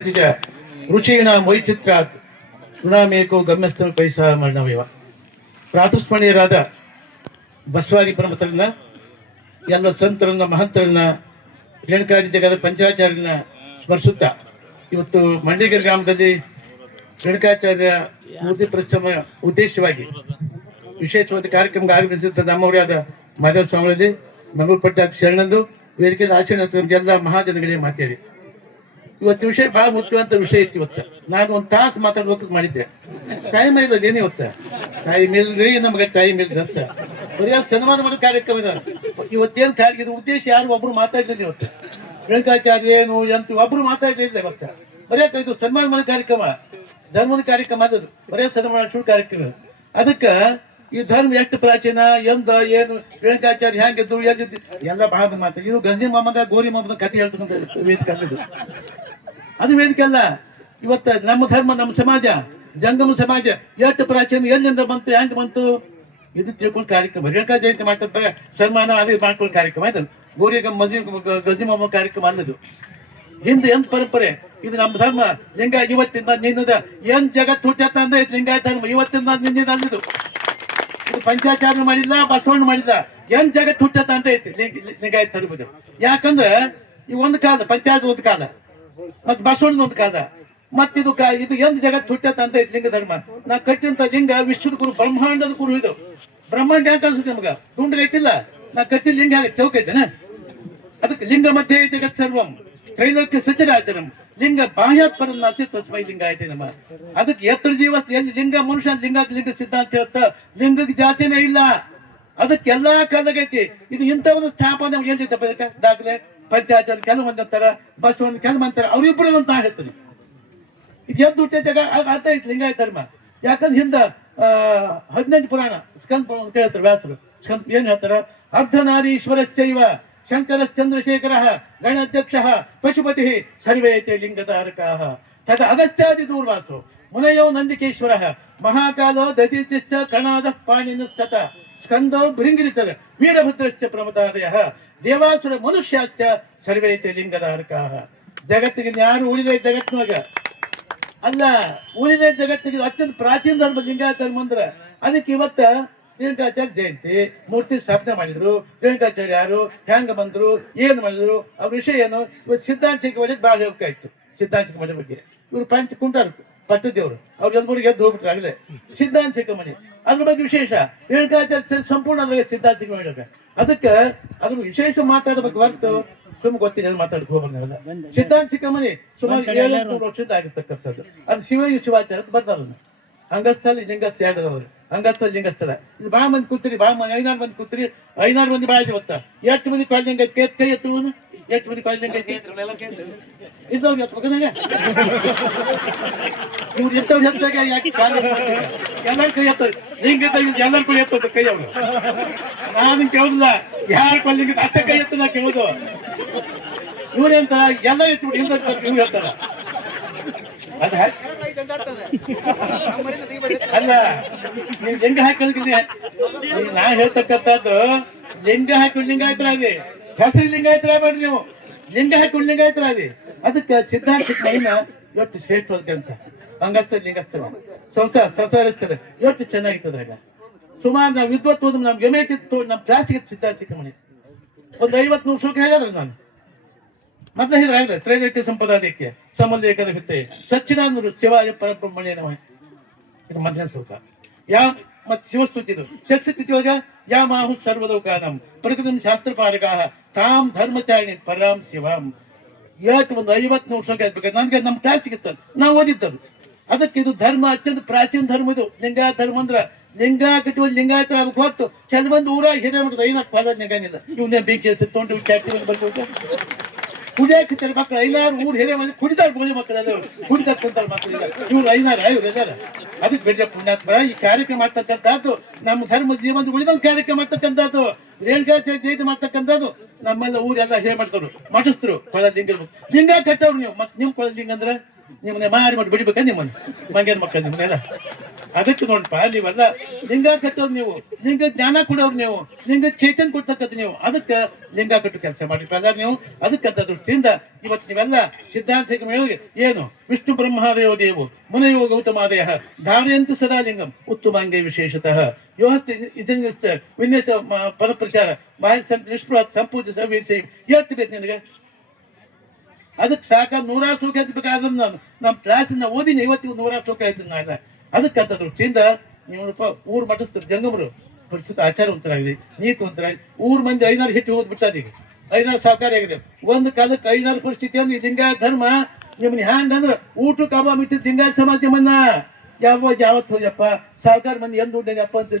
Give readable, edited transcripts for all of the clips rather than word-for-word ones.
ರುಚಿಣ ಮೊಯ್ಚಿತ್ರಾತ್ ಋಣಾಮೇಕೋ ಗಮ್ಯಸ್ಥಳ ಪೈಸಾ ಮರಣವೇವ. ಪ್ರಾತಸ್ಮರಣೀಯರಾದ ಬಸವಾದಿ ಪ್ರಮುಖರನ್ನ, ಎಲ್ಲ ಸಂತರನ್ನ, ಮಹಂತರನ್ನ, ರೇಣುಕಾದಿ ಜಗದ ಪಂಚಾಚಾರ್ಯನ ಸ್ಮರಿಸುತ್ತಾ ಇವತ್ತು ಮಂಡಿಗೇರಿ ಗ್ರಾಮದಲ್ಲಿ ರೇಣುಕಾಚಾರ್ಯ ಮೂರ್ತಿ ಪ್ರತಿಷ್ಠಾನ ಉದ್ದೇಶವಾಗಿ ವಿಶೇಷವಾದ ಕಾರ್ಯಕ್ರಮಕ್ಕೆ ಆಗಮಿಸಿದ್ದ ನಮ್ಮವರಾದ ಮಾಧವ ಸ್ವಾಮಿಗಳಲ್ಲಿ ಮಂಗಳಪಟ್ಟ ಶರಣಂದು ವೇದಿಕೆಯಲ್ಲಿ ಆಚರಣೆ ಎಲ್ಲ ಮಹಾಜನಗಳಿಗೆ ಮಾತಾಡಿ. ಇವತ್ತು ವಿಷಯ ಬಹಳ ಮುಖ್ಯವಂತ ವಿಷಯ ಇತ್ತು. ಇವತ್ತು ನಾನು ಒಂದು ತಾಸು ಮಾತಾಡ್ಬೇಕು ಮಾಡಿದ್ದೆ, ಟೈಮ್ ಇಲ್ಲ. ಏನೇ ಇವತ್ತ ಟೈಮ್ ಇಲ್ರಿ, ನಮಗೆ ಟೈಮ್ ಇಲ್ರಿ ಅಂತ ಬರೀ ಸನ್ಮಾನ ಮಾಡೋ ಕಾರ್ಯಕ್ರಮ ಇದೆ ಇವತ್ತೇನು ಕಾರ್ಯ. ಉದ್ದೇಶ ಯಾರು ಒಬ್ರು ಮಾತಾಡ್ಲಿಲ್ಲ ಇವತ್ತು. ರೇಣುಕಾಚಾರ್ಯ ಏನು ಅಂತ ಒಬ್ರು ಮಾತಾಡ್ಲಿಲ್ಲ ಇವತ್ತು. ಬರೀ ಇದು ಸನ್ಮಾನ ಮಾಡೋ ಕಾರ್ಯಕ್ರಮ, ಧರ್ಮದ ಕಾರ್ಯಕ್ರಮ ಅದದು, ಬರೀ ಸನ್ಮಾನ ಶುರು ಕಾರ್ಯಕ್ರಮ. ಅದಕ್ಕೆ ಈ ಧರ್ಮ ಎಷ್ಟು ಪ್ರಾಚೀನ, ಎಂದ ಏನು, ರೇಣುಕಾಚಾರ್ಯ ಹೆಂಗಿದ್ದು, ಎಲ್ಲಿದ್ದು ಎಲ್ಲ ಬಹಳ ಮಾತು. ಇದು ಗಜಿ ಮೊಹಮ್ಮದ ಗೋರಿ ಮೊಹಮ್ಮದ ಕಥೆ ಹೇಳ್ತಕ್ಕಂಥ ವೇದಿಕೆ ಅಲ್ಲಿದ್ದು. ಅದು ವೇದಿಕೆ ಅಲ್ಲ. ಇವತ್ತು ನಮ್ಮ ಧರ್ಮ, ನಮ್ಮ ಸಮಾಜ, ಜಂಗಮ ಸಮಾಜ ಎಷ್ಟು ಪ್ರಾಚೀನ, ಎಲ್ಲಿಂದ ಬಂತು, ಹೆಂಗೆ ಬಂತು, ಇದು ತಿಳ್ಕೊಂಡು ಕಾರ್ಯಕ್ರಮ. ರೇಣುಕಾ ಜಯಂತಿ ಮಾಡ್ತಾರೆ, ಸನ್ಮಾನ ಅದೇ ಮಾಡ್ಕೊಂಡು ಕಾರ್ಯಕ್ರಮ ಆಯ್ತು. ಗೋರಿ ಗಜಿ ಮೊಹಮ್ಮದ್ ಕಾರ್ಯಕ್ರಮ ಅನ್ನೋದು ಹಿಂದೆ ಎಂತ ಪರಂಪರೆ. ಇದು ನಮ್ಮ ಧರ್ಮ. ಲಿಂಗ ಇವತ್ತಿಂದ ನಿನ್ನದ ಏನ್ ಜಗತ್ತು ಹುಟ್ಟತ್ತ ಅಂದ್ರೆ ಲಿಂಗಾಯತ ಧರ್ಮ ಇವತ್ತಿಂದ ನಿನ್ನಿದ ಅನ್ನೋದು. ಇದು ಪಂಚಾಚಾರ್ಯ ಮಾಡಿಲ್ಲ, ಬಸವಣ್ಣ ಮಾಡಿಲ್ಲ, ಏನ್ ಜಗತ್ತು ಹುಟ್ಟತ್ತ ಅಂತ ಐತಿ ಲಿಂಗಾಯತ ಧರ್ಮದ. ಯಾಕಂದ್ರೆ ಈ ಒಂದು ಕಾಲ ಪಂಚಾಯತ್ ಒಂದು ಕಾಲ, ಮತ್ ಬಸವಣ್ಣ ಒಂದು ಕಾಲ, ಮತ್ತಿದು ಇದು ಎಂದ್ ಜಗತ್ತು ಹುಟ್ಟತ್ತ ಅಂತ ಐತಿ ಲಿಂಗ ಧರ್ಮ. ನಾ ಕಟ್ಟಿದಂತ ಲಿಂಗ ವಿಶ್ವದ ಗುರು, ಬ್ರಹ್ಮಾಂಡದ ಗುರು. ಇದು ಬ್ರಹ್ಮಾಂಡ ಯಾಕೆ ಅನ್ಸುತ್ತೆ ನಮಗ? ತುಂಡ್ರ ಐತಿಲ್ಲ, ನಾ ಕಟ್ಟಿದ ಲಿಂಗ ಆಗ ಚೌಕ ಐತೆನ. ಅದಕ್ಕೆ ಲಿಂಗ ಮಧ್ಯೆ ಜಗತ್ ಸರ್ವಂ ತ್ರೈಲೋಕ್ಯ ಸಚರಾಚರಂ ಲಿಂಗ ಬಾಹ್ಯಾತ್ ಪರಂ ನಾಸ್ತಿ ತಸ್ಮೈ ಲಿಂಗ ಐತೆ ನಮ್ಮ. ಅದಕ್ಕೆ ಎತ್ತರ ಜೀವ ಎಲ್ಲಿ ಲಿಂಗ ಮನುಷ್ಯ ಲಿಂಗಕ್ಕೆ ಲಿಂಗ ಸಿದ್ಧಾಂತ ಹೇಳ್ತ, ಲಿಂಗಕ್ಕೆ ಜಾತಿನೇ ಇಲ್ಲ. ಅದಕ್ಕೆ ಎಲ್ಲಾ ಕಾಲಗೈತಿ. ಇದು ಇಂಥ ಒಂದು ಸ್ಥಾಪನೆ ಎಲ್ಲಿದ್ದ ದಾಖಲೆ ಪಂಚಾಚಾರ್ಯ ಕೆಲವೊಂದು ಅಂತಾರ, ಬಸವಣ್ಣ ಕೆಲವು ಅಂತಾರ, ಅವ್ರಿಬ್ರು ಅಂತ ನಾ ಹೇಳ್ತೀನಿ. ಇದು ಎದ್ದು ಹುಟ್ಟೆ ಜಾಗ ಅರ್ಥ ಐತಿ ಲಿಂಗಾಯತ ಧರ್ಮ. ಯಾಕಂದ್ರೆ ಹಿಂದ 18 ಪುರಾಣ ಸ್ಕಂದ ಪುರಾಣ ಅಂತ ಹೇಳ್ತಾರೆ ವ್ಯಾಸರು. ಸ್ಕಂದ ಏನ್ ಹೇಳ್ತಾರ? ಅರ್ಧನಾರೀಶ್ವರಶ್ಚೈವ ಶಂಕರಶ್ಚಂದ್ರಶೇಖರ ಗಣಾಧ್ಯಕ್ಷ ಪಶುಪತಿ ಸರ್ವೇತೆ ಲಿಂಗಧಾರಕಾಃ ತದ ಅಗಸ್ತ್ಯಾದಿ ದೂರ್ವಾಸೋ ಮುನಯೋ ನಂದಿಕೇಶ್ವರ ಮಹಾಕಾಲೋ ದಧೀಚಿಶ್ಚ ಕಣಾದ ಪಾಣಿನಸ್ತತ ಸ್ಕಂದೋ ಭೃಂಗಿರಿಚರ ವೀರಭದ್ರಶ್ಚ ಪ್ರಮದಾದಯ ದೇವಾಸುರ ಮನುಷ್ಯಾಶ್ಚ ಸರ್ವೇತೆ ಲಿಂಗಧಾರಕಾಃ. ಜಗತ್ತಿಗೆ ಯಾರು ಉಳಿದ ಜಗತ್ತಿನಾಗ ಅಲ್ಲ, ಉಳಿದ ಜಗತ್ತಿಗೆ ಅತ್ಯಂತ ಪ್ರಾಚೀನ ಧರ್ಮ ಲಿಂಗಾಯತ ಧರ್ಮ ಅಂದ್ರೆ. ಅದಕ್ಕೆ ಇವತ್ತ ರೇಣುಕಾಚಾರ್ಯ ಜಯಂತಿ ಮೂರ್ತಿ ಸ್ಥಾಪನೆ ಮಾಡಿದ್ರು. ರೇಣುಕಾಚಾರ್ಯ ಯಾರು, ಹೆಂಗ ಬಂದ್ರು, ಏನು ಮಾಡಿದ್ರು, ಅವ್ರ ವಿಷಯ ಏನು. ಇವತ್ತು ಸಿದ್ಧಾಂತಿಕ ಬಗ್ಗೆ ಭಾಳ ಹೋಗ್ತಾ ಇತ್ತು. ಸಿದ್ಧಾಂತಿಕ ಮನೆ ಬಗ್ಗೆ ಇವ್ರು ಪಂಚ ಕುಂಟಾರ ಪಟ್ಟದೇವ್ರು, ಅವ್ರು ಎಲ್ಲರಿಗೆ ಎದ್ದು ಹೋಗ್ಬಿಟ್ರು ಆಗಲೇ. ಸಿದ್ಧಾಂತಿಕ ಮನೆ ಅದ್ರ ಬಗ್ಗೆ ವಿಶೇಷ. ರೇಣುಕಾಚಾರ್ಯ ಸಂಪೂರ್ಣ ಅದ್ರಾಗ ಸಿದ್ಧಾಂತಿಕ ಮನೆ. ಅದಕ್ಕೆ ಅದ್ರ ವಿಶೇಷ ಮಾತಾಡಬೇಕು ಹೊರತು ಸುಮ್ ಗೊತ್ತಿಲ್ಲ ಮಾತಾಡಕ್ ಹೋಗ್ಬಾರ್ದಲ್ಲ. ಸಿದ್ಧಾಂತಿಕ ಮನೆ ಸುಮಾರು 700 ವರ್ಷದ ಆಗಿರ್ತಕ್ಕಂಥದ್ದು. ಅದು ಶಿವಾಚಾರ ಬರ್ತಾರ. ಅಂಗಸ್ಥಳ ಲಿಂಗಸ್ಥ ಎರಡದವ್ರು, ಅಂಗಸ್ಥಳ ಲಿಂಗಸ್ಥಳ. ಇದು ಭಾಳ ಮಂದಿ ಕೂತ್ರಿ, ಭಾಳ 500 ಮಂದಿ ಕೂತ್ರಿ. 500 ಮಂದಿ ಭಾಳ ಗೊತ್ತ. ಎಷ್ಟು ಮಂದಿ ಕೊಳಲಿಂಗ ಐತಿ? ಕೈ ಎತ್ತು. ಎಷ್ಟು ಮಂದಿ ಕೊಳಲಿಂಗ ಐತಿ? ಇದ್ದವ್ರು ಎತ್ತಬೇಕಂಗ ಇವ್ರು ಎತ್ತವ್ರು ಎತ್ತಾಗ ಯಾಕೆ ಕಾಲ ಎಲ್ಲರ ಕೈ ಎತ್ತ ಲಿಂಗ ಎಲ್ಲರ ಕೈ ಎತ್ತದ ಕೈ ಅವ್ರು. ನಾನು ಕೇಳುದಿಲ್ಲ ಯಾರು ಕೊಲ್ಲಿಂಗ ಅಚ್ಚ ಕೈ ಎತ್ತ ನಾ ಕೇಳುದು. ಇವ್ರು ಅಂತಾರ ಎಲ್ಲ ಎತ್ಬಿಟ್ಟು ಹಿಂದೆ ಇವ್ರು ಹೇಳ್ತಾರ. ಅಲ್ಲ, ನೀನ್ ಲಿಂಗ ಹಾಕಿದ್ರೆ ನಾ ಹೇಳ್ತಕ್ಕಂಥದ್ದು ಲಿಂಗ ಹಾಕಿ ಲಿಂಗಾಯತರಾಗಿ ಹೆಸರು ಲಿಂಗಾಯತರಾಗ್ಬೇಡ್ರಿ ನೀವು. ಲಿಂಗ ಹಾಕಿ ಲಿಂಗಾಯತರಾಗಿ. ಅದಕ್ಕೆ ಸಿದ್ಧಾಂತ ಮೈನ ಇವತ್ತು ಶ್ರೇಷ್ಠವಾದ ಅಂತ ಅಂಗಸ್ಥಳ ಲಿಂಗಸ್ಥಳ ಸಂಸಾರಸ್ಥಳ ಇವತ್ತು ಚೆನ್ನಾಗಿತ್ತದ್ರಾಗ. ಸುಮಾರು ನಾವು ವಿದ್ವತ್ ಹೋದ್ ನಮ್ಗೆ ಎಮೇತಿತ್ತು. ನಮ್ಮ ಕ್ಲಾಸಿಗೆ ಸಿದ್ಧಾಂತಿಕ ಮನೆ ಒಂದು 50-100 ಶ್ಲೋಕ ಹೇಳಿದ್ರು ನಾನು ಮೊದಲ ಹೇಳಿದ್ರೆ ತ್ರೈಲೋಕ್ಯ ಸಂಪದಾದಕ್ಕೆ ಸಮಲ್ಲೇಖದ ಹಿತ್ತೆ ಸಚ್ಚಿದಾನಂದ ಶಿವಾಯ ಪರಬ್ರಹ್ಮಣ್ಯ ನಮಃ. ಇದು ಮೊದಲನೇ ಶ್ಲೋಕ. ಮತ್ತೆ ಶಿವಸ್ತುತಿದು ಶಕ್ತಿಸ್ಥಿತಿ ಒಳಗ ಯಾ ಮಾಹು ಸರ್ವಲೋಕಾನಂ ಪ್ರಕೃತಿಂ ಶಾಸ್ತ್ರಪಾರಕಾಃ ತಾಂ ಧರ್ಮಚಾರಿಣಿ ಪರಾಂ ಶಿವಾಂ. ಎಷ್ಟು ಒಂದು 50-100 ಶ್ಲೋಕ ಹೇಳ್ಬೇಕು. ನನ್ಗೆ ನಮ್ಮ ಕ್ಲಾಸಿಗಿತ್ತು, ನಾವು ಓದಿದ್ದದು. ಅದಕ್ಕೆ ಇದು ಧರ್ಮ ಅತ್ಯಂತ ಪ್ರಾಚೀನ ಧರ್ಮ. ಇದು ಲಿಂಗಾಯತ ಧರ್ಮ ಅಂದ್ರ ಲಿಂಗ ಕಟ್ಟುವ ಲಿಂಗಾಯತರ ಆಗ್ಬೇಕು ಹೊರತು ಕೆಲವೊಂದು ಊರಾಗ ಹಿರಿಯ ಮಟ್ಟದ 500 ಪಾದ ಲಿಂಗನಿಲ್ಲ. ಇವನ್ನೇ ಬೆಂಕಿ ತೊಗೊಂಡು ಚಾಟಿ ಬರ್ಬೇಕು. ಕುಡಿಯಾಕಿರ್ತಾರೆ ಮಕ್ಕಳು 500 ಊರು ಹಿರಿಯ ಮಂದಿ ಕುಡಿದಾರ ಗೋಲಿ ಮಕ್ಕಳೆಲ್ಲ ಕುಡಿದಾರ ಕುಂತಾರ ಮಕ್ಕಳಿಲ್ಲ. ಇವ್ರು 500 ಇವ್ರು ಎಲ್ಲಾರ. ಅದಕ್ಕೆ ಬೇಡ್ರೆ ಪುಣ್ಯಾತ್ಮ ಈ ಕಾರ್ಯಕ್ರಮ ಮಾಡ್ತಕ್ಕಂಥದ್ದು ನಮ್ಮ ಧರ್ಮ ಜೀವನದ ಉಳಿದೊಂದು ಕಾರ್ಯಕ್ರಮ ಮಾಡ್ತಕ್ಕಂಥದ್ದು. ರೇಣುಕಾಚಾರ್ಯ ಜಯಂತಿ ಮಾಡ್ತಕ್ಕಂಥದ್ದು ನಮ್ಮೆಲ್ಲ ಊರೆಲ್ಲ ಹೇಳಿ ಮಾಡ್ತವ್ರು ಮಠಸ್ಥರು ಕೊಳ ಲಿಂಗ ಲಿಂಗ ಕಟ್ಟವ್ರು ನೀವು. ಮತ್ತೆ ನಿಮ್ ಕೊಳ ಲಿಂಗ ಅಂದ್ರೆ ನಿಮ್ಮನೆ ಮಾರಿ ಮಾಡಿ ಬಿಡ್ಬೇಕ ನಿಮ್ಮನ್ನ ಮಂಗ್ಯದ ಮಕ್ಕಳು ನಿಮ್ಮನ್ನೆಲ್ಲ ಅದಕ್ಕೆ ನೋಡಪ್ಪ ನೀವೆಲ್ಲ ಲಿಂಗ ಕಟ್ಟೋರು ನೀವು, ಲಿಂಗ ಜ್ಞಾನ ಕೊಡೋರು ನೀವು, ಲಿಂಗ ಚೇತನ್ ಕೊಡ್ತಕ್ಕಂಥ ನೀವು, ಅದಕ್ಕೆ ಲಿಂಗ ಕಟ್ಟು ಕೆಲಸ ಮಾಡಿಪ್ಪ ಅಲ್ಲ ನೀವು. ಅದಕ್ಕಂತ ದೃಷ್ಟಿಯಿಂದ ಇವತ್ತು ನೀವೆಲ್ಲ ಸಿದ್ಧಾಂತ ಮೇಳಿಗೆ ಏನು ವಿಷ್ಣು ಬ್ರಹ್ಮಾದಯೋ ದೇವು ಮುನಯೋ ಗೌತಮಾದಯ ಧಾರಯಂತು ಸದಾ ಲಿಂಗಂ ಉತ್ತಮಾಂಗೈ ವಿಶೇಷತಃ ಯೋಹಸ್ತಿ ಇದನ್ನುತ್ತ ವಿನ್ಯಾಸ ಪದಪ್ರಚಾರ ಬಾಯಿ ನಿಷ್ಪ್ರವಾದ ಸಂಪೂಜ ಸವಿಷಯ ಎಷ್ಟು ಬೇಕು ನಿನಗೆ? ಅದಕ್ಕೆ ಸಾಕ 100 ಶ್ಲೋಕ ಎತ್ತಬೇಕಾದ್ರೆ ನಾನು ನಮ್ಮ ಕ್ಲಾಸಿನ ಓದಿನ ಇವತ್ತಿಗೂ 100 ಶ್ಲೋಕ ಇದ್ದೀನಿ ನಾನು. ಅದಕ್ಕಂತ ದೃಷ್ಟಿಯಿಂದ ನೀವಪ್ಪ ಊರು ಮಠಸ್ಥರು ಜಂಗಮರು ಪರಿಶುದ್ಧ ಆಚಾರವಂತರಾಗಿದೆ, ನೀತಿವಂತರಾಗಿ ಊರ್ ಮಂದಿ 500 ಹಿಟ್ಟು ಹೋಗ್ಬಿಟ್ಟಾರ. ಈಗ 500 ಸಾಕಾರ ಆಗಿದೆ. ಒಂದು ಕಾಲಕ್ಕೆ 500 ಪರಿಸ್ಥಿತಿ ಅಂದ್ರೆ ಲಿಂಗಾಯತ ಧರ್ಮ ನಿಮ್ಮನ್ನ ಹ್ಯಾಂಗಂದ್ರೆ ಊಟಕ್ಕೆ ಹಬ್ಬ ಬಿಟ್ಟಿದ್ದು ಲಿಂಗಾಯತ ಸಮಾಜಮನ್ನ ಯಾವತ್ತು ಹೋಗ್ಯಪ್ಪ ಸಾವುಕಾರ ಮಂದಿ ಎಂದು ಉಂಟಪ್ಪ ಅಂತ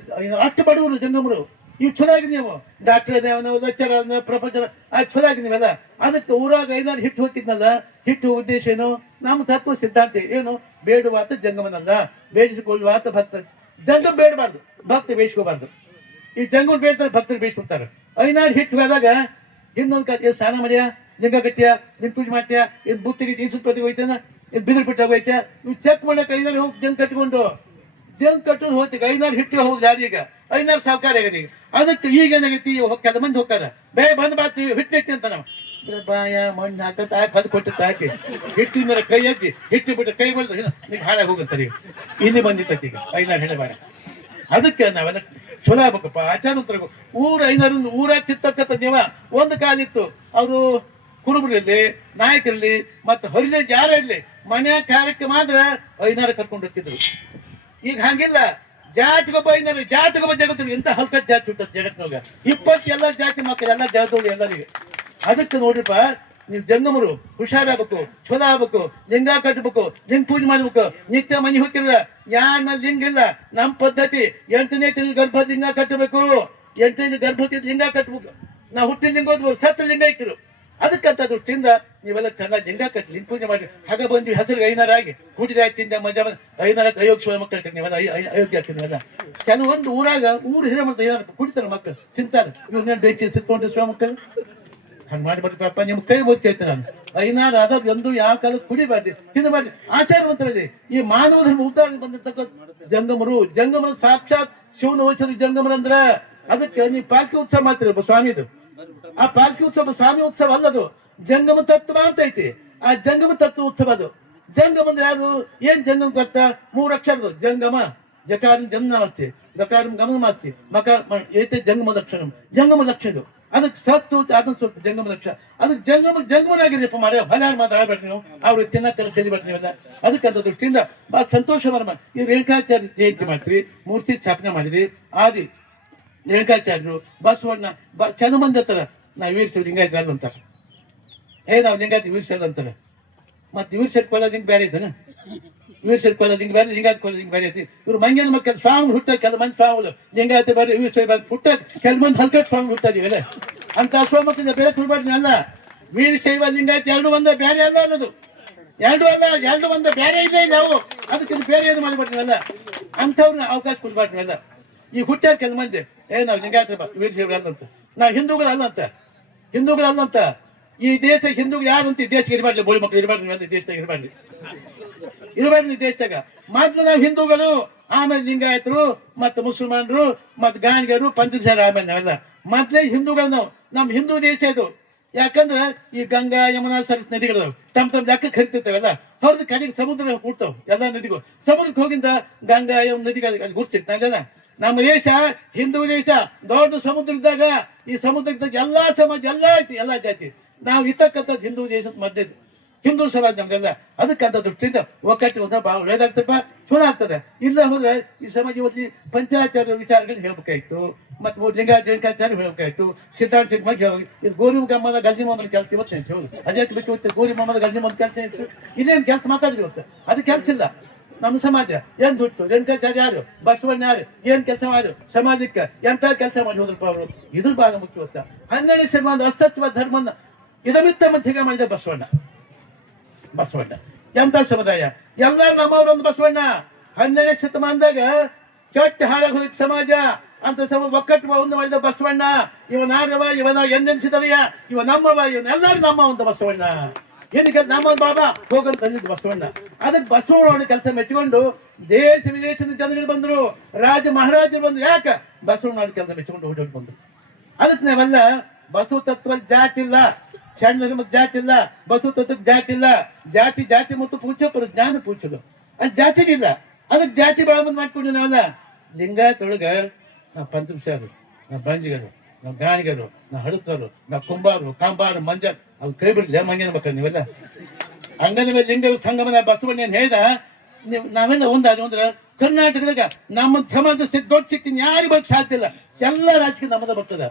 ಅಷ್ಟು ಬಡವರು ಜಂಗಮರು. ಇವು ಚಲೋ ಆಗಿ ನೀವು ಡಾಕ್ಟರ್ ಲೆಕ್ಚರ್ ಪ್ರೊಫೆಸರ್ ಚಲೋ ಆಗಿ ನೀವೆಲ್ಲ. ಅದಕ್ಕೆ ಊರಾಗ 500 ಹಿಟ್ಟು ಹೋಗಿದ್ನಲ್ಲ, ಹಿಟ್ಟು ಉದ್ದೇಶ ಏನು? ನಮ್ಮ ತತ್ವ ಸಿದ್ಧಾಂತ ಏನು? ಬೇಡುವಾತ ಜಂಗಮನಲ್ಲ, ಬೇಯಿಸಿಕೊಳ್ಳುವಾತ ಭಕ್ತ. ಜಂಗಮ ಬೇಡಬಾರ್ದು, ಭಕ್ತ ಬೇಯಿಸ್ಕೋಬಾರ್ದು. ಈ ಜಂಗಮ ಬೇಡ್ತಾರೆ, ಭಕ್ತರು ಬೇಯಿಸ್ಕೊತಾರೆ. 500 ಹಿಟ್ಟು ಹೋದಾಗ ಇನ್ನೊಂದು ಕಾಲ ಸ್ನಾನ ಮಾಡ್ಯ, ಲಿಂಗ ಕಟ್ಟ್ಯ, ಲಿಂಗ ಪೂಜೆ ಮಾಡ್ತೀಯ, ಇದು ಬುತ್ತಿಗೆ ಈಸುಪತಿಗೆ ಹೋಯ್ತಾನ, ಇದು ಬಿದಿರು ಬಿಟ್ಟಾಗ ಹೋಯ್ತಾ, ಇವು ಚೆಕ್ ಮಾಡಕ್ಕೆ 500 ಹೋಗಿ ಜಂಗ್ ಕಟ್ಕೊಂಡು ಜಂಗ್ ಕಟ್ಟೋದು ಹೋಗ್ತೀಗ 500 ಹಿಟ್ಟು ಹೋಗುದು ಯಾರೀಗ 500 ಸಾವುಕಾರ ಈಗ. ಅದಕ್ಕೆ ಈಗ ಏನಾಗೈತಿ, ಕೆಲ ಮಂದಿ ಹೋಗ್ತಾರ ಬೇ ಬಂದ್ ಬಾತಿ ಹಿಟ್ಟು ಅಂತ ನಾವು ಬಾಯ ಮಣ್ಣು ಹಾಕತ್ ಹಾಕಿ ಅದು ಕೊಟ್ಟು ಹಾಕಿ ಹಿಟ್ಟಿನ ಕೈ ಎದ್ದಿ ಹಿಟ್ಟು ಬಿಟ್ಟು ಕೈ ಬಂದು ನಿಮ್ಗೆ ಹಾಳಾಗಿ ಹೋಗುತ್ತಾರೆ. ಇಲ್ಲಿ ಬಂದಿತ್ತೈತಿ ಈಗ 500 ಹೆಣೆ ಬಾರ. ಅದಕ್ಕೆ ನಾವೆಲ್ಲ ಚಲೋ ಆಗ್ಬೇಕಪ್ಪ, ಆಚಾರ ಊರ 500 ಊರಾಗ ತಿತ್ತಕ್ಕಂಥ ನೀವ ಒಂದು ಕಾಲಿತ್ತು. ಅವರು ಕುರುಬರಿರ್ಲಿ, ನಾಯಕರಲ್ಲಿ ಮತ್ತು ಹರಿಜನ ಯಾರೇ ಇರಲಿ ಮನೆಯ ಕಾರ್ಯಕ್ಕೆ ಮಾತ್ರ 500 ಕರ್ಕೊಂಡು ಹೋಗ್ತಿದ್ರು. ಈಗ ಹಂಗಿಲ್ಲ, ಜಾತಿಗೊಬ್ಬ 500, ಜಾತಿಗೊಬ್ಬ ಜಗತ್ತು. ಎಂತ ಹಲ್ಕಟ್ ಜಾತಿ ಹುಟ್ಟದ ಜಗತ್ತಿನಾಗ 20 ಎಲ್ಲ ಜಾತಿ ಮಕ್ಕಳು ಎಲ್ಲ ಜಗತ್ತು ಎಲ್ಲರಿಗೆ. ಅದಕ್ಕೆ ನೋಡ್ರಿಪ್ಪ, ನೀವು ಜಂಗಮರು ಹುಷಾರಾಗಬೇಕು, ಚಲೋ ಆಗ್ಬೇಕು, ಲಿಂಗ ಕಟ್ಟಬೇಕು, ಲಿಂಗ ಪೂಜೆ ಮಾಡ್ಬೇಕು. ನಿತ್ಯ ಮನೆ ಹೋಗಿಲ್ಲ, ಯಾರ ಮೇಲೆ ಲಿಂಗ ಇಲ್ಲ. ನಮ್ಮ ಪದ್ಧತಿ 8ನೇ ತಿಂಗಳು ಗರ್ಭ ಲಿಂಗ ಕಟ್ಟಬೇಕು, 8ನೇ ಗರ್ಭವತಿ ಲಿಂಗ ಕಟ್ಟಬೇಕು. ನಾವು ಹುಟ್ಟಿದ ಲಿಂಗ ಹೋದ್ಬೋದು, ಸತ್ರ ಲಿಂಗ ಇಟ್ಟಿರು. ಅದಕ್ಕಂತ ದೃಷ್ಟಿಯಿಂದ ನೀವೆಲ್ಲ ಚೆನ್ನಾಗಿ ಲಿಂಗ ಕಟ್ಟಿ ಲಿಂಗ ಪೂಜೆ ಮಾಡಿ ಹಾಗ ಬಂದ್ವಿ. ಹೆಸರಿಗೆ 500 ಆಗಿ ಕೂಡಿದ ಆಯ್ತಿಂದ ಮಜಾ 500 ಅಯೋಗ್ಯ ಮಕ್ಕಳು ನೀವೆಲ್ಲ ಅಯೋಗ್ಯ ಆಗ್ತೀನಿ ನೀವೆಲ್ಲ. ಕೆಲವೊಂದು ಊರಾಗ ಊರು ಹಿರಿಯ ಮಕ್ಕಳು 500 ಕುಡಿತಾರೆ, ಮಕ್ಕಳು ತಿಂತಾರೆ. ಇವನ್ನೇನು ಬೇಕಿ ಸಿಕ್ಕೊಂಡು ಶಿವ ಮಕ್ಕಳು ಹಂಗೆ ಮಾಡಿಬಿಡ್ತಪ್ಪ. ನಿಮ್ಮ ಕೈ ಮುಗಿ ಕೇಳ್ತೀನಿ ನಾನು. 500 ಆದವ್ರು ಎಂದು ಯಾವ ಕಾಲಕ್ಕೆ ಕುಡಿಬಾರ್ದು, ತಿನ್ನಬಾರ್ದು, ಆಚಾರವಂತರಿದೆ. ಈ ಮಾನವ ಧರ್ಮ ಉದಾಹರಣೆ ಬಂದಿರ್ತಕ್ಕಂಥ ಜಂಗಮರು. ಜಂಗಮರ ಸಾಕ್ಷಾತ್ ಶಿವನ ವಹಿಸಿದ ಜಂಗಮರಂದ್ರ. ಅದಕ್ಕೆ ನೀವು ಪಾಲ್ಕಿ ಉತ್ಸವ ಮಾಡ್ತೀರಪ್ಪ ಸ್ವಾಮಿದು. ಆ ಪಾಲ್ಕಿ ಉತ್ಸವ ಸ್ವಾಮಿ ಉತ್ಸವ ಅಲ್ಲದು, ಜಂಗಮ ತತ್ವ ಅಂತ ಐತಿ. ಆ ಜಂಗಮ ತತ್ವ ಉತ್ಸವ ಅದು. ಜಂಗಮ ಅಂದ್ರೆ ಯಾರು? ಏನ್ ಜಂಗಮ ಗೊತ್ತಾ? 3 ಅಕ್ಷರದು ಜಂಗಮ. ಜಕಾರಂ ಜನ್ಮ ಮಾಡ್ತಿ, ಗಕಾರಂ ಗಮನ ಮಾಡ್ತಿ, ಮಕ ಏತೆ ಜಂಗಮ ಲಕ್ಷಣ. ಜಂಗಮ ಲಕ್ಷಣ ಅದಕ್ಕೆ ಸತ್ತು ಅದನ್ನ ಸ್ವಲ್ಪ ಜಂಗಮ ಲಕ್ಷ. ಅದಕ್ಕೆ ಜಂಗಮನಾಗಿರಪ್ಪ ಮಾರ ಹೊಲಾಗ ಮಾತಾಡ್ಬೇಡ್ರಿ ನೀವು. ಅವ್ರು ತಿನ್ನಕ್ಕೆ ಕಲಿಬೇಡ್ರಿ ನೀವೆಲ್ಲ. ಅದಕ್ಕಂತ ದೃಷ್ಟಿಯಿಂದ ಬಹಳ ಸಂತೋಷ ವರ್ಮ. ಈ ರೇಣುಕಾಚಾರ್ಯ ಜಯಂತಿ ಮಾಡ್ತೀರಿ, ಮೂರ್ತಿ ಸ್ಥಾಪನೆ ಮಾಡಿರಿ. ಆದಿ ರೇಣುಕಾಚಾರ್ಯರು, ಬಸವಣ್ಣ, ಕೆಲವು ಮಂದಿ ಹತ್ರ ನಾವು ವೀರಶೈವ ಲಿಂಗಾಯತ ಅಲ್ಲ ಅಂತಾರೆ. ನಾವು ಲಿಂಗಾಯತ ವೀರಶೈವ ಅಂತಾರೆ. ಮತ್ತೆ ವೀರಶೈವ ಕೊಳ್ಳೋದಿಂಗ್ ಬೇರೆ ಇದ್ದಾನೆ, ವೀರಶೈವ ಕೊಳ್ಳೋದಿಂಗ್ ಬೇರೆ, ಲಿಂಗಾಯತ ಕೊಳ್ಳೋದಿಂಗ್ ಬೇರೆ ಐತಿ. ಇವ್ರು ಮಂಗ್ಯನ ಮಕ್ಕಳು ಸ್ವಾಮಿ ಹುಟ್ಟಾರ, ಕೆಲ ಮಂದಿ ಸ್ವಾಮಿಗಳು ಲಿಂಗಾಯತ ಬೇರೆ ವೀರಶೈವ ಬೇರೆ ಹುಟ್ಟಾರ. ಕೆಲ ಮಂದಿ ಹಲ್ಕಟ್ ಸ್ವಾಮಿ ಹುಟ್ಟಾರ ಇವೆಲ್ಲ. ಅಂತ ಸ್ವಾಮಕ್ಕಿಂತ ಬೇರೆ ಕೊಡ್ಬಾರ್ದು ಅಲ್ಲ. ವೀರಶೈವ ಲಿಂಗಾಯತ ಎರಡು ಒಂದೇ ಬೇರೆ ಅಲ್ಲ ಅನ್ನೋದು. ಎರಡು ಅಲ್ಲ, ಎರಡು ಒಂದೇ ಬೇರೆ ಇದೆ ಇಲ್ಲ ಅವು. ಅದಕ್ಕೆ ಬೇರೆ ಏನು ಮಾಡಿಬಿಡ್ರಿ ಅಲ್ಲ. ಅಂಥವ್ರನ್ನ ಅವಕಾಶ ಕೊಡ್ಬಾರ್ದು ಅಲ್ಲ. ಈ ಹುಟ್ಟಾರ ಕೆಲ ಮಂದಿ ನಾವು ಲಿಂಗಾಯತ ವೀರಶೈವ ಅಲ್ಲಂತ, ನಾವು ಹಿಂದೂಗಳು ಅಲ್ಲಂತ, ಹಿಂದೂಗಳು ಅಲ್ಲಂತ. ಈ ದೇಶ ಹಿಂದೂಗಳು ಯಾರು ಅಂತ ಈ ದೇಶಕ್ಕೆ ಇರಬಾರ್ದು. ಬೋಳಿ ಮಕ್ಕಳು ಇರಬಾರ್ದು ನೀವೆಲ್ಲ ದೇಶದಾಗ ಇರಬಾರ್ದು, ಇರಬಾರ್ದು ದೇಶದಾಗ. ಮೊದ್ಲು ನಾವು ಹಿಂದೂಗಳು, ಆಮೇಲೆ ಲಿಂಗಾಯತರು, ಮತ್ತು ಮುಸಲ್ಮಾನರು, ಮತ್ತು ಗಾಣಿಗರು, ಪಂಚಮಸಾರ, ಆಮೇಲೆ ನಾವೆಲ್ಲ ಮೊದಲೇ ಹಿಂದೂಗಳು. ನಾವು ನಮ್ಮ ಹಿಂದೂ ದೇಶ ಇದು. ಯಾಕಂದ್ರೆ ಈ ಗಂಗಾ ಯಮುನಾ ಸರಸ್ ನದಿಗಳು ತಮ್ಮ ಲೆಕ್ಕಕ್ಕೆ ಹರಿತಿರ್ತಾವೆಲ್ಲ. ಹೊರದು ಕಡೆಗೆ ಸಮುದ್ರ ಹುಡ್ತಾವೆ ಎಲ್ಲ ನದಿಗಳು. ಸಮುದ್ರಕ್ಕೆ ಹೋಗಿಂದ ಗಂಗಾ ಯಮುನಾ ನದಿಗಳು ಅಲ್ಲಿ ಗುರ್ಸಿರ್ತಾನೆ. ನಮ್ಮ ದೇಶ ಹಿಂದೂ ದೇಶ. ದೊಡ್ಡ ಸಮುದ್ರ ಇದ್ದಾಗ ಈ ಸಮುದ್ರದಾಗ ಎಲ್ಲಾ ಸಮಾಜ ಎಲ್ಲ ಐತಿ, ಎಲ್ಲ ಜಾತಿ. ನಾವು ಇರ್ತಕ್ಕಂಥದ್ದು ಹಿಂದೂ ದೇಶದ ಮಧ್ಯೆ ಹಿಂದೂ ಸಮಾಜ ನಮ್ದೆಲ್ಲ. ಅದಕ್ಕಂಥ ದೃಷ್ಟಿಯಿಂದ ಒಕ್ಕಟ್ಟು ಹೋದ್ರೆ ಭಾಳ ಒಳ್ಳೇದಾಗ್ತಪ್ಪ, ಚಲೋ ಆಗ್ತದೆ. ಇಲ್ಲ ಹೋದ್ರೆ ಈ ಸಮಾಜ ಇವತ್ತು ಪಂಚಾಚಾರ್ಯ ವಿಚಾರಗಳು ಹೇಳ್ಬೇಕಾಯ್ತು, ಮತ್ತು ಲಿಂಗಾಚಾರ್ಯ ಹೇಳ್ಬೇಕಾಯ್ತು, ಸಿದ್ಧಾಂತ ಸಿಂಗ್ ಹೇಳಿ. ಇದು ಗೋರಿ ಗಮ್ಮದ ಗಜಿ ಮೊಮ್ಮದ ಕೆಲಸ ಇವತ್ತು ಹೌದು. ಅದಕ್ಕೆ ಬಿಟ್ಟು ಇವತ್ತು ಗೋರಿ ಮೊಮ್ಮದ ಗಜಿ ಮೊಮ್ಮದ ಕೆಲಸ ಇತ್ತು. ಇದೇನು ಕೆಲಸ ಮಾತಾಡಿದ್ವಿ ಇವತ್ತು, ಅದು ಕೆಲಸ ಇಲ್ಲ. ನಮ್ಮ ಸಮಾಜ ಏನ್ ದುಡ್ತು, ರೇಣುಕಾಚಾರ್ಯ ಯಾರು, ಬಸವಣ್ಣ ಯಾರು, ಏನ್ ಕೆಲಸ ಮಾಡು ಸಮಾಜಕ್ಕೆ, ಎಂತ ಕೆಲಸ ಮಾಡಿ ಹೋದ್ರಪ್ಪ ಅವರು. ಇದು ಬಹಳ ಮುಖ್ಯ ಗೊತ್ತಾ. 12ನೇ ಶತಮಾನದ ಅಸ್ತಿತ್ವ ಧರ್ಮನ ಇದಮಿತ್ತ ಮಧ್ಯಗ ಮಾಡಿದ ಬಸವಣ್ಣ. ಬಸವಣ್ಣ ಎಂತ ಸಮುದಾಯ ಎಲ್ಲ ನಮ್ಮವ್ರೊಂದು ಬಸವಣ್ಣ. 12ನೇ ಶತಮಾನದಾಗ ಕೆಟ್ಟ ಹಾಳಾಗಿ ಹೋಗಿದ್ದ ಸಮಾಜ ಅಂತ ಸಮಾಜ ಒಕ್ಕಟ್ಟು ಒಂದು ಮಾಡಿದ ಬಸವಣ್ಣ. ಇವನಾರವ, ಇವನ ಎನ್ನೆನ್ಸಿದರೆಯ, ಇವ ನಮ್ಮವ, ಇವನೆಲ್ಲರೂ ನಮ್ಮ ಒಂದು ಬಸವಣ್ಣ. ಏನಕ್ಕೆ ನಮ್ಮ ಬಾಬಾ ಹೋಗಂತ ತಂದಿದ್ದು ಬಸವಣ್ಣ. ಅದಕ್ಕೆ ಬಸವಣ್ಣ ಕೆಲಸ ಮೆಚ್ಚಿಕೊಂಡು ದೇಶ ವಿದೇಶದ ಜನಗಳು ಬಂದರು, ರಾಜ ಮಹಾರಾಜರು ಬಂದ್ರು. ಯಾಕೆ ಬಸವಣ್ಣ ಕೆಲಸ ಮೆಚ್ಚಿಕೊಂಡು ಹೊರಟು ಬಂದ್ರು. ಅದಕ್ಕೆ ನಾವೆಲ್ಲ ಬಸವ ತತ್ವ ಜಾತಿ ಇಲ್ಲ, ಶರಣ ಧರ್ಮಕ್ಕೆ ಜಾತಿ ಇಲ್ಲ, ಬಸವ ತತ್ವಕ್ಕೆ ಜಾತಿ ಇಲ್ಲ. ಜಾತಿ ಜಾತಿ ಮತ್ತು ಪೂಜ್ಯಪರು ಜ್ಞಾನ ಪೂಜ್ಯರು, ಅದು ಜಾತಿಗಿಲ್ಲ. ಅದಕ್ಕೆ ಜಾತಿ ಬಳಬಂದ್ ಮಾಡ್ಕೊಂಡು ನಾವೆಲ್ಲ ಲಿಂಗಾಯತೊಳಗ ನಾವು ಪಂಚಮಸಾರು, ನಾವು ಬಂಜಿಗರು, ನಾವು ಗಾಣಿಗರು, ನಾವು ಹಡುತ್ತರು, ನಾವು ಕುಂಬಾರು, ಕಾಂಬಾರು, ಮಂಜಾರು, ಅವ್ರು ಕೈ ಬಿಡ್ಲಿ ಮಂಗಿನ ಮಕ್ಕಳು ನೀವೆಲ್ಲ. ಹಂಗಂದ ಮೇಲೆ ಲಿಂಗ ಸಂಗಮನ ಬಸವಣ್ಣ ಏನು ಹೇಳ್ದ, ನಾವೆಲ್ಲ ಒಂದಾದ ಅಂದ್ರೆ ಕರ್ನಾಟಕದಾಗ ನಮ್ಮ ಸಮಾಜ ದೊಡ್ಡ ಶಕ್ತಿ ಯಾರಿಗೆ ಬರಕ್ ಸಾಧ್ಯ ಇಲ್ಲ. ಎಲ್ಲ ರಾಜಕೀಯ ನಮ್ಮದ ಬರ್ತದ.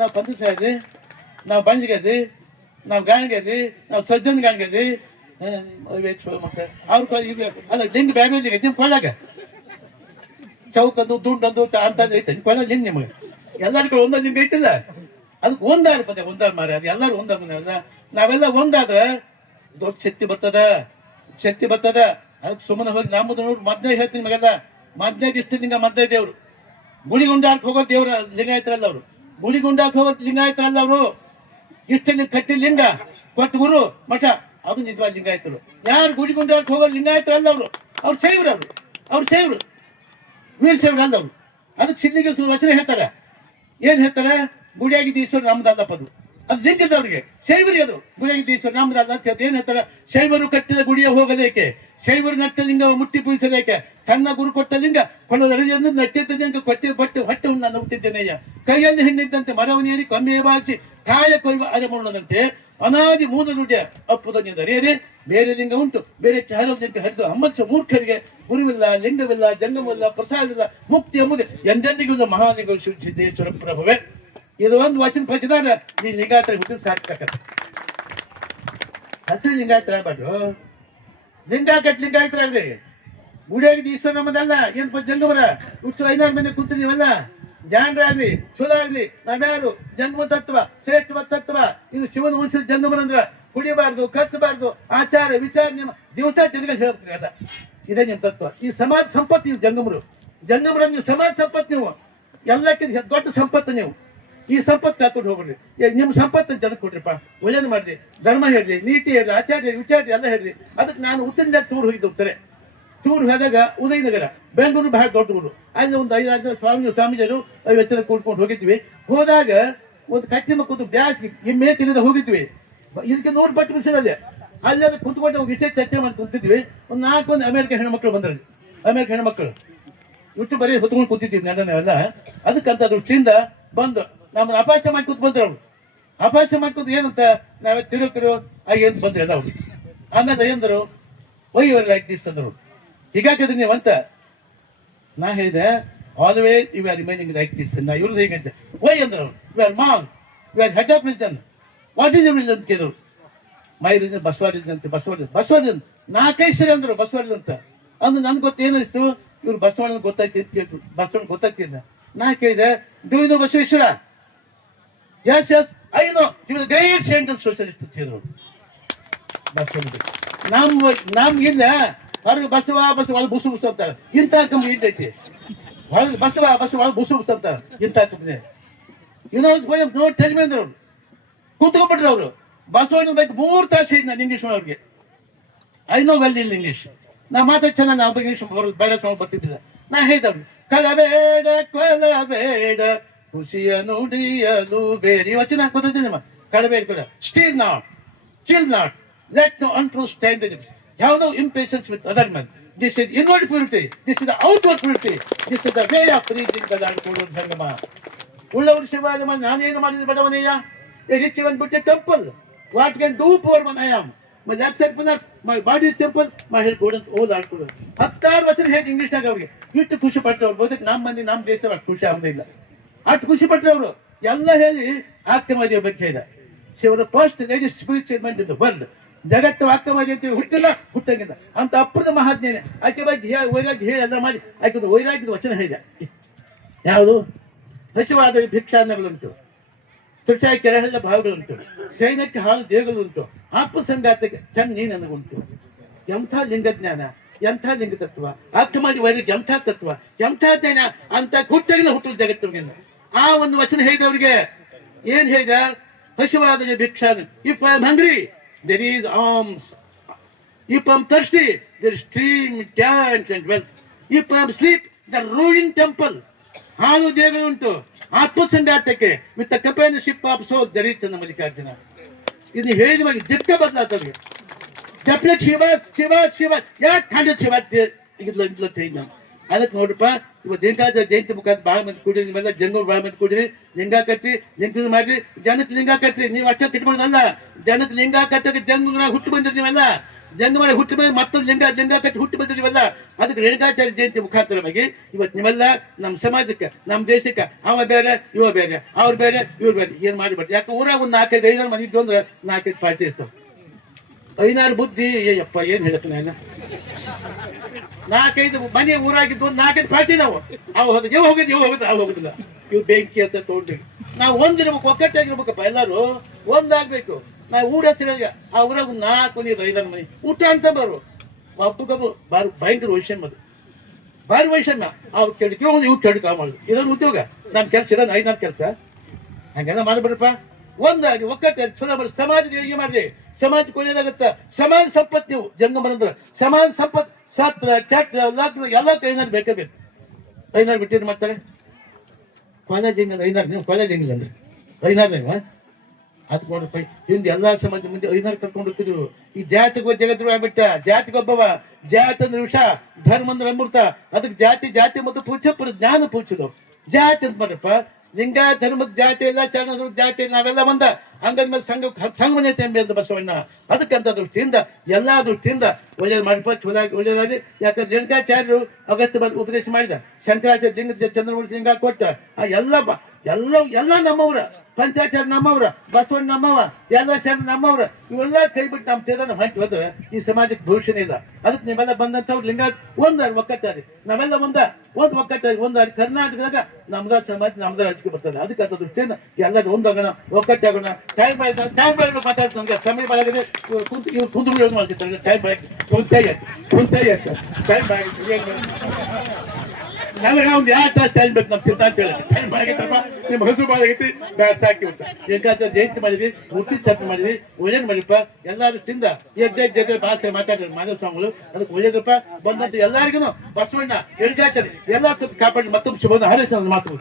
ನಾವು ಪಂಚಮಸಾರಿ, ನಾವು ಬಂಜಿಗರಿ, ನಾವು ಗಾಣಿಗರಿ, ನಾವು ಸಜ್ಜನ್ ಗಾಣಿಗರಿ, ಅವ್ರ ಅಲ್ಲ ಲಿಂಗ ಬ್ಯಾಗ್ ನಿಮ್ ಕೊಳ್ಳಾಗ ಚೌಕಂದು ದುಂಡಂದು ಅಂತ ಐತೆ ಕೊಳ್ಳ ಲಿಂಗ ನಿಮಗೆ ಎಲ್ಲರಿಗೂ ಒಂದೊಂದು ಲಿಂಗ ಐತಿಲ್ಲ. ಅದಕ್ಕೆ ಒಂದಾರ ಪದ ಒಂದಾರ ಮಾರ ಎಲ್ಲರೂ ಒಂದ ನಾವೆಲ್ಲ ಒಂದಾದ್ರೆ ದೊಡ್ಡ ಶಕ್ತಿ ಬರ್ತದ, ಶಕ್ತಿ ಬರ್ತದ. ಅದಕ್ಕೆ ಸುಮ್ಮನೆ ಹೋಗಿ ನಮ್ಮದು ನೋಡಿ ಮದ್ನೆ ಹೇಳ್ತೀನಿ ಮಗೆಲ್ಲ. ಮದ್ನೆಗೆ ಇಷ್ಟು ಲಿಂಗ ಮದ್ದೆ ದೇವ್ರು, ಗುಳಿಗುಂಡಾಕ್ ಹೋಗೋ ದೇವ್ರ ಲಿಂಗಾಯತರಲ್ಲ ಅವರು, ಗುಳಿಗುಂಡಾಕ್ ಹೋಗೋ ಲಿಂಗಾಯತರಲ್ಲ ಅವರು. ಇಷ್ಟು ಕಟ್ಟಿ ಲಿಂಗ ಕೊಟ್ಟು ಗುರು ಮಠ ಅದು ನಿಜವಾದ ಲಿಂಗಾಯತರು. ಯಾರು ಗುಡಿಗುಂಡಾಕ್ ಹೋಗೋ ಲಿಂಗಾಯತರಲ್ಲ ಅವರು, ಅವ್ರು ಸೇವ್ರು, ಅವ್ರು ಸೇವ್ರು, ವೀರ ಸೇವ್ರು ಅಲ್ಲ ಅವರು. ಅದಕ್ಕೆ ಸಿದ್ಲಿಗೆ ವಚನ ಹೇಳ್ತಾರೆ. ಏನ್ ಹೇಳ್ತಾರೆ, ಗುಡಿಯಾಗಿದ್ದ ಈಶ್ವರ ನಮ್ದಲ್ಲಪ್ಪದು, ಅದು ಲಿಂಗದವ್ರಿಗೆ ಶೈವರಿಗೆ ಅದು ಗುಡಿಯಾಗಿದ್ದ ಈಶ್ವರ ನಮ್ದಲ್ಲ ಅಂತ ಹೇಳ್ತಾರೆ. ಏನ್ ಹೇಳ್ತಾರೆ, ಶೈವರು ಕಟ್ಟಿದ ಗುಡಿಯ ಹೋಗಲೇಕೆ, ಶೈವರು ನಟ್ಟ ಲಿಂಗ ಮುಟ್ಟಿ ಪೂಜಿಸಲೇಕೆ, ತನ್ನ ಗುರು ಕೊಟ್ಟ ಲಿಂಗ ಕೊಳ್ಳದರಿಂದ ನಟ್ಟಿದ್ದ ಲಿಂಗ ಕೊಟ್ಟಿ ಬಟ್ಟೆ ಹೊಟ್ಟೆ ನಾನು ಹುಟ್ಟಿದ್ದೇನೆಯ್ಯ, ಕೈಯಲ್ಲಿ ಹೆಣ್ಣಿದ್ದಂತೆ ಮರವನೇರಿ ಕೊಂಬೆ ಬಾಚಿ ಕಾಯ ಕೊಯ್ವ ಅರೆಮುಳ್ಳದಂತೆ ಅನಾದಿ ಮೂಲ ನುಡಿಯ ಅಪ್ಪುದರಿಯದೆ ಬೇರೆ ಲಿಂಗ ಉಂಟು, ಬೇರೆ ಲಿಂಗ ಹರಿದು ಅಮ್ಮತ್ಸ ಮೂರ್ಖರಿಗೆ ಗುರುವಿಲ್ಲ, ಲಿಂಗವಿಲ್ಲ, ಜಂಗಮಿಲ್ಲ, ಪ್ರಸಾದವಿಲ್ಲ, ಮುಕ್ತಿ ಎಂಬುದೇ ಎಂದೆಂದಿಗೂ ಮಹಾಲಿಂಗ ಸಿದ್ದೇಶ್ವರ ಪ್ರಭುವೇ. ಇದು ಒಂದು ವಚನ ಪಂಚದಾರ ನೀ ಲಿಂಗಾಯತರ ಹುಟ್ಟು ಸಾಕ್ತಕ್ಕಂಥ ಹಸಿರು ಲಿಂಗಾಯತರ ಆಗ್ಬಾರ್ದು. ಲಿಂಗಾಕಟ್ ಲಿಂಗಾಯತರಾಗ್ಲಿ, ಗುಡಿಯಾಗಿದ್ದು ಈಶ್ವರ ನಮ್ಮದಲ್ಲ. ಏನ್ ಜಂಗಮರ ಇಷ್ಟು 500 ಮಂದಿ ಕೂತು ನೀವೆಲ್ಲ ಜಾಣರಾಗ್ಲಿ, ಚಲೋ ಆಗ್ಲಿ. ನಾವ್ಯಾರು ಜಂಗಮ ತತ್ವ, ಶ್ರೇಷ್ಠ ತತ್ವ, ಇದು ಶಿವನ ವಂಶದ ಜಂಗಮನಂದ್ರ ಕುಡಿಬಾರ್ದು, ಕಚ್ಚಬಾರ್ದು, ಆಚಾರ ವಿಚಾರ ನಿಮ್ಮ ದಿವಸ ಜನಗಳು ಹೇಳ್ತೀರಲ್ಲ. ಇದೇ ನಿಮ್ಮ ತತ್ವ. ಈ ಸಮಾಜ ಸಂಪತ್ತು ನೀವು ಜಂಗಮರು, ಜಂಗಮರ ನೀವು ಸಮಾಜ ಸಂಪತ್ತು, ನೀವು ಎಲ್ಲಕ್ಕಿಂತ ದೊಡ್ಡ ಸಂಪತ್ತು. ನೀವು ಈ ಸಂಪತ್ತು ಕಾಕೊಂಡು ಹೋಗ್ರಿ. ನಿಮ್ಮ ಸಂಪತ್ತು ಜನಕ್ಕೆ ಕೊಡ್ರಿಪ್ಪ, ಒಳ್ಳೇದು ಮಾಡ್ರಿ, ಧರ್ಮ ಹೇಳ್ರಿ, ನೀತಿ ಹೇಳ್ರಿ, ಆಚಾರ ಹೇಳ್ರಿ, ವಿಚಾರ ಎಲ್ಲ ಹೇಳ್ರಿ. ಅದಕ್ಕೆ ನಾನು ಉತ್ತರದಿಂದ ಟೂರ್ ಹೋಗಿದ್ದೆವು ಸರಿ. ಟೂರ್ ಹೋದಾಗ ಉದಯನಗರ, ಬೆಂಗಳೂರು ಬಹಳ ದೊಡ್ಡ ಊರು. ಅಲ್ಲಿ ಒಂದು 5-6 ಜನ ಸ್ವಾಮಿಜರು 50 ಜನ ಕೂಡ್ಕೊಂಡು ಹೋಗಿದ್ವಿ. ಹೋದಾಗ ಒಂದು ಕಟ್ಟಿನ ಕೂತು ಬ್ಯಾಸ್ಗೆ ಇಮ್ಮೆ ತಿಳಿದ ಹೋಗಿದ್ವಿ. ಇದಕ್ಕೆ 100 ಪಟ್ಟು ಬಿಸಿಲದೆ ಅಲ್ಲಿ ಅದು ಕುತ್ಕೊಂಡು ವಿಷಯ ಚರ್ಚೆ ಮಾಡಿ ಕುಂತಿದ್ವಿ. ಒಂದು 4 ಅಮೆರಿಕ ಹೆಣ್ಮಕ್ಳು ಬಂದ್ರಲ್ಲಿ, ಅಮೆರಿಕ ಹೆಣ್ಮಕ್ಳು ಇಟ್ಟು ಬರೀ ಹೊತ್ಕೊಂಡು ಕೂತಿದ್ವಿ ನಾವೆಲ್ಲ. ಅದಕ್ಕಂತ ದೃಷ್ಟಿಯಿಂದ ಬಂದು ನಮ್ಮನ್ನು ಅಪಾಸ್ಯ ಮಾಡಿ ಕೂತ್ ಬಂದ್ರು ಅವ್ರು. ಅಪಾಸ್ಯ ಮಾಡ್ಕೊತ ಏನಂತ ನಾವೇ ತಿರುಕರು ಏನು ಬಂದ್ರೆ ಎಲ್ಲ ಅವ್ರಿಗೆ. ಆಮೇಲೆ ಏನಂದರು, why you are like this ಅಂದರು. ಹೀಗಾಕಿದ್ರಿ ನೀವು ಅಂತ ನಾ ಹೇಳಿದೆ, always you are remaining like this. ನಾ ಇವ್ರದ್ದು ಹೇಗಂತೆ ವೈ ಅಂದ್ರು. You are monk, you are head of religion, what is your religion ಅಂತ ಕೇಳಿದ್ರು. ಮೈ ರಿಲಿಜನ್ ಬಸವ ರಿಲಿಜನ್ ಅಂತ. ಬಸವರಿಜನ್ 4-5 ಸರಿ ಅಂದರು ಬಸವರಿಜನ್ ಅಂತ. ಅಂದ್ರೆ ನನ್ಗೆ ಗೊತ್ತು ಏನಿಸ್ತು, ಇವ್ರು ಬಸವಣ್ಣ ಗೊತ್ತಾಯ್ತು ಅಂತ ಕೇಳ್ತು. ಬಸವಣ್ಣ ಗೊತ್ತಾಗ್ತಿದ್ದ. ನಾ ಕೇಳಿದೆ, do you know Basaveshwara? Yes yes I know, you are great saint and socialist ಅಂತ ಹೇಳಿದ್ರು ಬಸವಣ್ಣ. ನಮ್ಗಿಲ್ಲ ಹೊರಗೆ ಬಸವ ಬಸವ ಒಳಗೆ ಬುಸು ಬುಸು ಅಂತಾರೆ. ಇಂಥ ಕಂಪ್ನಿ ಇದ್ದೈತಿ, ಹೊರಗೆ ಬಸವ ಬಸವ ಒಳಗೆ ಬುಸು ಬುಸು ಅಂತಾರೆ. ಇಂಥ ಕಂಪ್ನಿ ನೋಡಿ ತೆಲಿಮೆ ಅಂದ್ರೆ ಅವ್ರು ಕೂತ್ಕೊಂಡ್ಬಿಟ್ರು. ಅವರು ಬಸವಣ್ಣ ಬಗ್ಗೆ 3 ತಾಸು ಹೇಳಿದ್ ನಾನು ಇಂಗ್ಲೀಷ್ ಅವ್ರಿಗೆ. I know well in English. ನಾ ಮಾತಾಡಿ ಚೆನ್ನಾಗಿ ನಾವು ಇಂಗ್ಲೀಷ್ ಬೇರೆ ಬರ್ತಿದ್ದಿಲ್ಲ. ನಾ ಹೇಳಿದವ್ರು, ಕಳಬೇಡ ಕೊಲಬೇಡ ಖುಷಿಯ ನುಡಿಯಲು ಬೇಡ. ಈ ವಚನ ಗೊತ್ತಿದ್ದೆ ನಿಮ್ಮ ಕಳಬೇಡ ಕೊಲ. Still not let no untruth stand in it. Have no impatience with other men. This is inward purity. This is the outward purity. This is the way of reaching the Lord Guru Sangama. ಉಳ್ಳವರು ಶಿವಾದ ನಾನೇನು ಮಾಡಿದ್ರೆ ಬಡವನೆಯ rich even built temple. What can do poor man I am. My left side ಪುನರ್ my body temple, my head golden ಓಲ್ ಆಡ್ಕೊಡೋದು. 16 ವಚನ ಹೇಗೆ ಇಂಗ್ಲೀಷ್ನಾಗ ಅವ್ರಿಗೆ ಇಷ್ಟು ಖುಷಿ ಪಟ್ಟರು. ಅವ್ರು ಬಹುತೇಕ ನಮ್ಮ ಮಂದಿ ನಮ್ಮ ದೇಶ ಅಷ್ಟು ಖುಷಿ ಆಗೋದಿಲ್ಲ. ಅಷ್ಟು ಖುಷಿ ಪಟ್ಟರು ಅವರು. ಎಲ್ಲ ಹೇಳಿ ಆಕ್ತಮಾದಿಯ ಬಗ್ಗೆ ಇದೆ. ಶಿವರ first lady spiritual mind in the world. ಜಗತ್ತು ಆಕ್ತಮಾದಿ ಅಂತೀವಿ, ಹುಟ್ಟಿಲ್ಲ ಹುಟ್ಟಂಗಿಲ್ಲ ಅಂತ ಅಪ್ಪದ ಮಹಾಜ್ಞಾನ. ಆಕೆ ಬಗ್ಗೆ ವೈರಾಗ್ಯ ಹೇಳಿ ಎಲ್ಲ ಮಾಡಿ ಆಕೆ ವೈರಾಗ್ಯದ ವಚನ ಹೇಳಿದೆ. ಯಾವುದು? ಹಸಿವಾದ ಭಿಕ್ಷಾನ್ನಗಳುಂಟು, ತುಷಾಯ ಕೆರೆಹಳ್ಳ ಭಾವಗಳುಂಟು, ಸೈನ್ಯಕ್ಕೆ ಹಾಳು ದೇವಗಳುಂಟು, ಆತ್ಮ ಸಂಗಾತಕ್ಕೆ ಚನ್ನಿ ನನಗುಂಟು. ಎಂಥ ಲಿಂಗಜ್ಞಾನ, ಎಂಥ ಲಿಂಗ ತತ್ವ, ಆಕ್ತಮಾದಿ ವೈರಾಗ್ಯ ಎಂಥ ತತ್ವ, ಎಂಥ ಜ್ಞಾನ ಅಂತ ಹುಟ್ಟಗಿನ ಹುಟ್ಟಲು ಜಗತ್ತಿನ. ಆ ಒಂದು ವಚನ ಹೇಳಿದವ್ರಿಗೆ ಏನ್ ಹೇಳಿದ? ಹಸಿವಾದ ಭಿಕ್ಷಾನ. If I am hungry there is arms. If I'm thirsty, there is stream, chant and wells. If I'm asleep, the ruined temple. ಹಾಲು ದೇವರು ಉಂಟು ಆತ್ಮಸಂಗಾತಕ್ಕೆ with the companionship of soul there is Chenna Mallikarjuna. ಇದು ಹೇಳಿದ ಬಗ್ಗೆ ದಿಟ್ಟ ಬದಲಾತವ್ರಿಗೆ ಜಪ್ಲೆ ಶಿವ ಶಿವ ಶಿವ ಯಾಕೆ ಖಂಡ ಶಿವ ಇದ್ಲ ನಾನು ಅದಕ್ಕೆ ನೋಡ್ರಪ್ಪ ಇವತ್ತು ಲಿಂಗಾಚಾರ್ಯ ಜಯಂತಿ ಮುಖಾಂತರ ಭಾಳ ಮಂದಿ ಕೂಡಿರಿ, ನಿಮ್ಮೆಲ್ಲ ಜಂಗೂರು ಭಾಳ ಮಂದಿ ಕೂಡಿರಿ, ಲಿಂಗ ಕಟ್ಟಿ ಲಿಂಗ ಮಾಡ್ರಿ, ಜನಕ್ಕೆ ಲಿಂಗ ಕಟ್ಟ್ರಿ. ನೀವು ಅಚ್ಚ ಕಟ್ಕೊಳ್ಳೋದಲ್ಲ, ಜನಕ್ಕೆ ಲಿಂಗ ಕಟ್ಟಕ್ಕೆ ಜಂಗೂರಾಗ ಹುಟ್ಟು ಬಂದಿರಿ ನೀವೆಲ್ಲ, ಜಂಗ ಮಾಡಿ ಹುಟ್ಟು ಬಂದು ಮತ್ತೊಂದು ಲಿಂಗ ಕಟ್ಟಿ ಹುಟ್ಟು ಬಂದಿರಿ ನೀವೆಲ್ಲ. ಅದಕ್ಕೆ ರೇಣುಕಾಚಾರ್ಯ ಜಯಂತಿ ಮುಖಾಂತರವಾಗಿ ಇವತ್ತು ನೀವೆಲ್ಲ ನಮ್ಮ ಸಮಾಜಕ್ಕೆ ನಮ್ಮ ದೇಶಕ್ಕೆ ಅವ ಬೇರೆ ಇವ ಬೇರೆ ಅವ್ರು ಬೇರೆ ಇವ್ರು ಬೇರೆ ಏನು ಮಾಡಿಬಿಡ್ರಿ. ಯಾಕೆ ಊರಾಗ ಒಂದು 4-5 ಮಂದಿ ಇದ್ದು ಅಂದ್ರೆ 4-5 ಪಾರ್ಟಿ ಇರ್ತಾವೆ. 5 ಬುದ್ಧಿ ಏಯಪ್ಪ ಏನು ಹೇಳಪ್ಪ ನಾನು 4-5 ಮನೆ ಊರಾಗಿದ್ದು ಒಂದು 4-5 ಪಾರ್ಟಿ ನಾವು ಅವು ಹೋದ ಅವು ಹೋಗುದಿಲ್ಲ. ಇವು ಬೆಂಕಿ ಅಂತ ತೊಗೊಂಡ್ರಿ. ನಾವು ಒಂದಿರ್ಬೇಕು, ಒಕ್ಕಟ್ಟಾಗಿರ್ಬೇಕಪ್ಪ, ಎಲ್ಲರೂ ಒಂದಾಗಬೇಕು. ನಾವು ಊರ ಹೆಸರಾಗ ಆ ಊರಾಗ ಒಂದು 4-5 ಮನೆ ಊಟ ಅಂತ ಬರು ಒಬ್ಬಗೊಬ್ಬ ಬಾರಿ ಭಯಂಕರ ವೈಷಮ್ಯ, ಅದು ಭಾರಿ ವೈಷಮ್ಯ. ಅವ್ರು ಕೆಡ್ಕೊ ಇವು ಕೆಡ್ಕ ಮಾಡೋದು ಇದೊಂದು ಉದ್ಯೋಗ. ನಮ್ಮ ಕೆಲಸ ಇರೋದು 5-4 ಕೆಲಸ. ಹಂಗೆಲ್ಲ ಮಾಡಿಬಿಡ್ರಪ್ಪ, ಒಂದಾಗಿ ಒಕ್ಕಟ್ಟಾಗಿ ಚಲೋ ಮಾಡಿ ಸಮಾಜದ ಯೋಗಿ ಮಾಡ್ರಿ. ಸಮಾಜಕ್ಕೆ ಒಳ್ಳೇದಾಗತ್ತ. ಸಮಾಜ ಸಂಪತ್ತು ನೀವು ಜಂಗಮರಂದ್ರ ಸಮಾಜ ಸಂಪತ್ತು ಸತ್ರ ಕೆಟ್ಟ ಲಗ್ನ ಎಲ್ಲ 5 ಬೇಕೇ ಬೇಕು. 5 ಬಿಟ್ಟಿದ್ದು ಮಾಡ್ತಾರೆ ಕಾಲೇಜ್ ಹಿಂಗಂದ್ರೆ 5 ನೀವು ಕಾಲೇಜ್ ಹೆಂಗಿಲ್ಲ ಅಂದ್ರೆ 5 ನೀವು ಅದಕ್ಕೆ ನೋಡ್ರಿ ಹಿಂದೆ ಎಲ್ಲಾ ಸಮಾಜ ಮುಂದೆ 5 ಕರ್ಕೊಂಡು ಹೋಗ್ತಿದ್ರು. ಈ ಜಾತಿಗೊಬ್ಬ ಜಗತ್ತು ಆಗ್ಬಿಟ್ಟ. ಜಾತಿಗೊಬ್ಬವ ಜಾತಿ ಅಂದ್ರೆ ವಿಷ, ಧರ್ಮ ಅಂದ್ರೆ ಅಮೃತ. ಅದಕ್ಕೆ ಜಾತಿ ಮತ್ತು ಪೂಜ್ಯ ಜ್ಞಾನ ಪೂಜ್ಯದು ಜಾತಿ ಅಂತ ಮಾಡ್ರಪ್ಪ. ಲಿಂಗ ಧರ್ಮಕ್ಕೆ ಜಾತಿ ಇಲ್ಲ, ಚರಣ ಜಾತಿ ನಾವೆಲ್ಲ ಒಂದ. ಹಂಗಂದ್ಮೇಲೆ ಸಂಘ ಎಂಬ ಅಂತ ಬಸವಣ್ಣ. ಅದಕ್ಕಂತ ದೃಷ್ಟಿಯಿಂದ ಎಲ್ಲಾ ದೃಷ್ಟಿಯಿಂದ ಒಳ್ಳೇದು ಮಾಡಿಪ್ಪ, ಒಳ್ಳೇದಾಗಿ. ಯಾಕಂದ್ರೆ ರೇಣುಕಾಚಾರ್ಯರು ಅಗಸ್ತ್ಯ ಉಪದೇಶ ಮಾಡಿದ, ಶಂಕರಾಚಾರ್ಯ ಲಿಂಗ ಚಂದ್ರಮೂರ್ತಿ ಲಿಂಗ ಕೊಟ್ಟ. ಎಲ್ಲ ನಮ್ಮವ್ರ, ಪಂಚಾಚಾರ್ಯ ನಮ್ಮವ್ರ, ಬಸವಣ್ಣ ನಮ್ಮವ, ಎಲ್ಲ ಶರಣ ನಮ್ಮವ್ರ. ಇವೆಲ್ಲ ಕೈ ಬಿಟ್ಟು ನಮ್ಮ ತೇದನ ಹೊಂಟಿ ಹೋದ್ರೆ ಈ ಸಮಾಜಕ್ಕೆ ಭವಿಷ್ಯನೇ ಇಲ್ಲ. ಅದಕ್ಕೆ ನೀವೆಲ್ಲ ಬಂದಂಥವ್ರು ಲಿಂಗ ಒಂದಾರಿ ಒಕ್ಕಟ್ಟಾರಿ, ನಾವೆಲ್ಲ ಒಂದು ಒಕ್ಕಟ್ಟಾರಿ ಒಂದಾರಿ. ಕರ್ನಾಟಕದಾಗ ನಮ್ದ ಸಮಾಜ ನಮ್ದ ರಾಜಕೀಯ ಬರ್ತದೆ. ಅದಕ್ಕೆ ಅಂತ ದೃಷ್ಟಿಯಿಂದ ಎಲ್ಲರೂ ಒಂದಾಗೋಣ, ಒಕ್ಕಟ್ಟಾಗೋಣ. ಟೈಮ್ ಮಾತಾಡ್ತಾರೆ ನಮ್ಗೆ ಸಮಯ ಬಾಳಾಗಿದೆ. ಇವ್ರು ಕುಂತು ಮಾಡ್ತಿರ್ತಾರೆ. ಟೈಮ್ ಬಾಳಕ್ಕೆ ಟೈಮ್ ಬಾಳ ನಮಗೆ ಒಂದು ಯಾವ ತರ ಟೈಮ್ ಬೇಕು ನಮ್ಮ ಸಿದ್ಧಾಂತ ಹೇಳಿ ಟೈಮ್ ಬಾಳಾಗೈತಪ್ಪ. ನಿಮ್ಮ ಹಸು ಬಾಳಾಗೈತಿ, ಬ್ಯಾಸ್ ಸಾಕಿ ಅಂತ ರೇಣುಕಾಚಾರ್ಯ ಜಯಂತಿ ಮಾಡಿದ್ವಿ, ಮೂರ್ತಿ ಸ್ಥಾಪನೆ ಮಾಡಿದ್ವಿ. ಒಳ್ಳೇದು ಮಾಡಿಪ್ಪ. ಎಲ್ಲರೂ ತಿಂದ ಎದ್ದೆ ಭಾಷೆ ಮಾತಾಡ್ತಾರೆ ಮಾಧವ ಸ್ವಾಮಿಗಳು. ಅದಕ್ಕೆ ಒಳ್ಳೇದಪ್ಪ. ಬಂದಂತ ಎಲ್ಲರಿಗೂ ಬಸವಣ್ಣ ರೇಣುಕಾಚಾರ್ಯ ಎಲ್ಲ ಸ್ವಲ್ಪ ಕಾಪಾಡಿ ಮತ್ತೊಂದು ಶುಭ ಹರಿಶ್ಚಂದ್ರ ಮಾತು.